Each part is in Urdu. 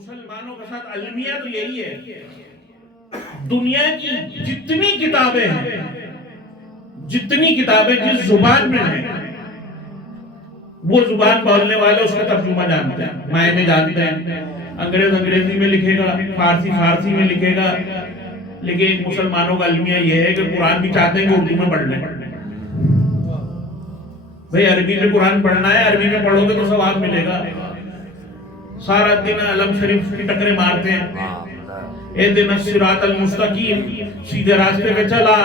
مسلمانوں کے ساتھ المیہ تو یہی ہے، دنیا کی جتنی کتابیں ہیں، جتنی کتابیں جس زبان میں ہیں، وہ زبان بولنے والے اس کا ترجمہ جانتے ہیں، معنی جانتے ہیں۔ انگریز انگریزی میں لکھے گا، فارسی فارسی میں لکھے گا، لیکن مسلمانوں کا المیہ یہ ہے کہ قرآن بھی چاہتے ہیں کہ اردو میں پڑھ لیں۔ بھئی عربی میں قرآن پڑھنا ہے، عربی میں پڑھو گے تو ثواب ملے گا۔ سارا دن علم شریف کی ٹکرے مارتے ہیں، اہدنا الصراط المستقیم، سیدھے راستے پہ چلا،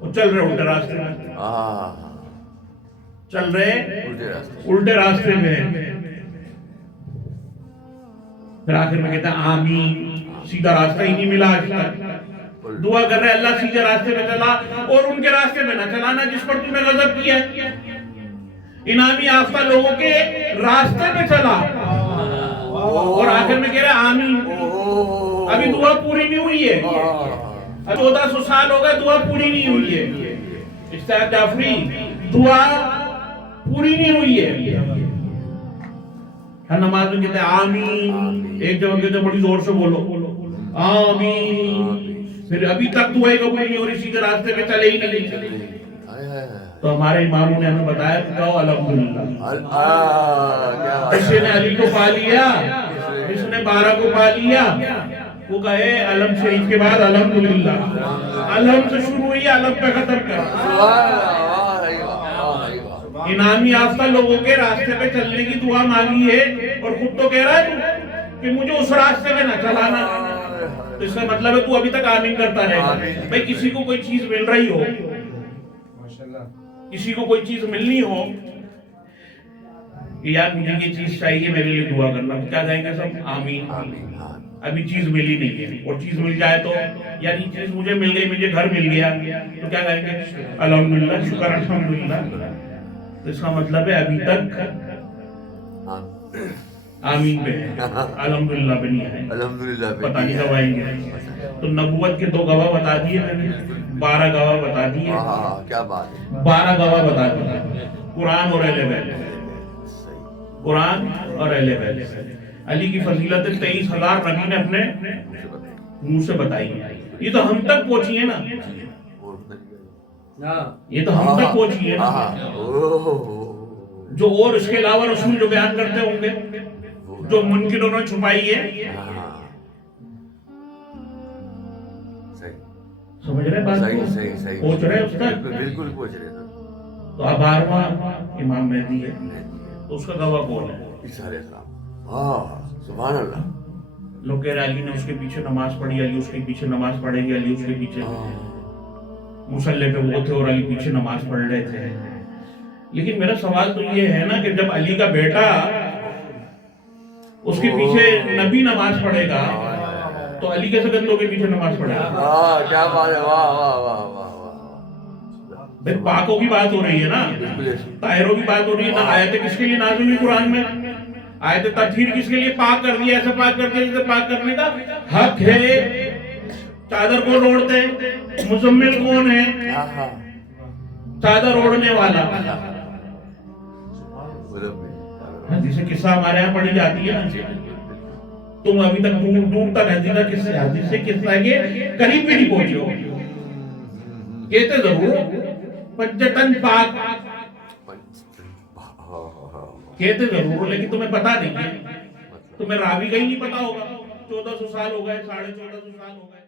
وہ چل رہے الٹے راستے میں، چل رہے الٹے راستے میں۔ پھر آخر میں کہتا ہے آمین، سیدھا راستہ ہی نہیں ملا آج تک۔ دعا کر رہے اللہ سیدھے راستے پہ چلا اور ان کے راستے پہ نہ چلانا جس پر تم نے غضب کیا۔ انعامی یافتہ لوگوں کے راستے پہ چلا اور آخر میں کہہ رہے آمین۔ ابھی دعا پوری نہیں ہوئی ہے، 1400 سال ہو گئے دعا پوری نہیں ہوئی ہے۔ اشتیاق جعفری، دعا پوری نہیں ہوئی ہے۔ ہر نماز میں کہتے ہیں آمین، ایک جگہ کہتے ہیں بڑی زور سے بولو آمین، پھر ابھی تک دعائیں قبول نہیں ہو رہی، سیدھے راستے پہ چلے ہی نہیں۔ تو ہمارے اماموں نے ہمیں بتایا کہ کہو الحمدللہ۔ اس نے علی کو پا لیا، اس نے 12 کو پا لیا، وہ کہے علم شریف کے بعد الحمدللہ، علم سے شروع ہوئی علم پہ ختم کر۔ انعامی یافتہ لوگوں کے راستے پہ چلنے کی دعا مانگی ہے اور خود تو کہہ رہا ہے کہ مجھے اس راستے پہ نہ چلانا۔ تو اس کا مطلب ہے تو ابھی تک آمین کرتا رہے گا۔ بھئی کسی کو کوئی چیز مل رہی ہو، کسی کو کوئی چیز ملنی ہو کہ یار مجھے یہ چیز چاہیے، میرے لیے دعا کرنا، کیا کہیں گے سب؟ آمین۔ ابھی چیز ملی نہیں ہے، اور چیز مل جائے تو یار یہ چیز مجھے مل گئی، مجھے گھر مل گیا، تو کیا کہیں گے؟ الحمدللہ، شکر الحمدللہ۔ تو اس کا مطلب ہے ابھی تک آمین پہ ہے، الحمدللہ پہ نہیں ہے، پتہ نہیں کب آئیں گے۔ تو نبوت کے 2 گواہ بتا دیے میں نے، 12 گواہ بتا دیے، 12 گواہ بتا دیے، قرآن اور اہل بیت، قرآن اور اہل بیت۔ علی کی فضیلتیں 23,000 نبی نے اپنے منہ سے بتائی ہیں۔ یہ تو ہم تک پہنچی ہے نا، یہ تو ہم تک پہنچی ہے نا۔ جو اور اس کے علاوہ رسول جو بیان کرتے ہوں گے، جو منکروں نے چھپائی ہے، سمجھ رہے بات کو؟ پہنچ رہے اس تک؟ بالکل پہنچ رہے ہیں۔ تو اب 12واں امام مہدی ہے، تو اس کا گواہ کون ہے؟ عیسیٰ علیہ السلام۔ سبحان اللہ۔ لوگ کہہ رہے علی نے اس کے پیچھے نماز پڑھی، علی اس کے پیچھے نماز پڑھے گی، علی اس کے پیچھے مصلی پہ وہ تھے اور علی پیچھے نماز پڑھ رہے تھے۔ لیکن میرا سوال تو یہ ہے نا کہ جب علی کا بیٹا اس کے پیچھے نبی نماز پڑھے گا تو علی کے سگندوں کے پیچھے نماز پڑھے گا؟ کیا بات ہے، واہ واہ واہ واہ واہ۔ بھئی پاکوں کی بات ہو رہی ہے نا، طاہروں کی بات ہو رہی ہے نا۔ آیتیں کس کے لیے نازل ہوئی قرآن میں؟ آیت تطہیر کس کے لیے؟ پاک کر دیا، ایسا پاک کر دیا جیسے پاک کرنے کا حق ہے۔ چادر کون اوڑھتے ہیں؟ مزمل کون ہے؟ چادر اوڑھنے والا۔ حدیث قصہ ہمارے یہاں پڑھی جاتی ہے نا، تم ابھی تک دور دور تک حدیث قصہ کے قریب بھی نہیں پہنچے ہو۔ کہتے ضرور پنجتن پاک، کہتے ضرور ہو لیکن تمہیں پتا نہیں ہے، تمہیں راوی کا ہی نہیں پتا ہوگا۔ 1400 سال ہو گئے، 1450 سال ہو گئے۔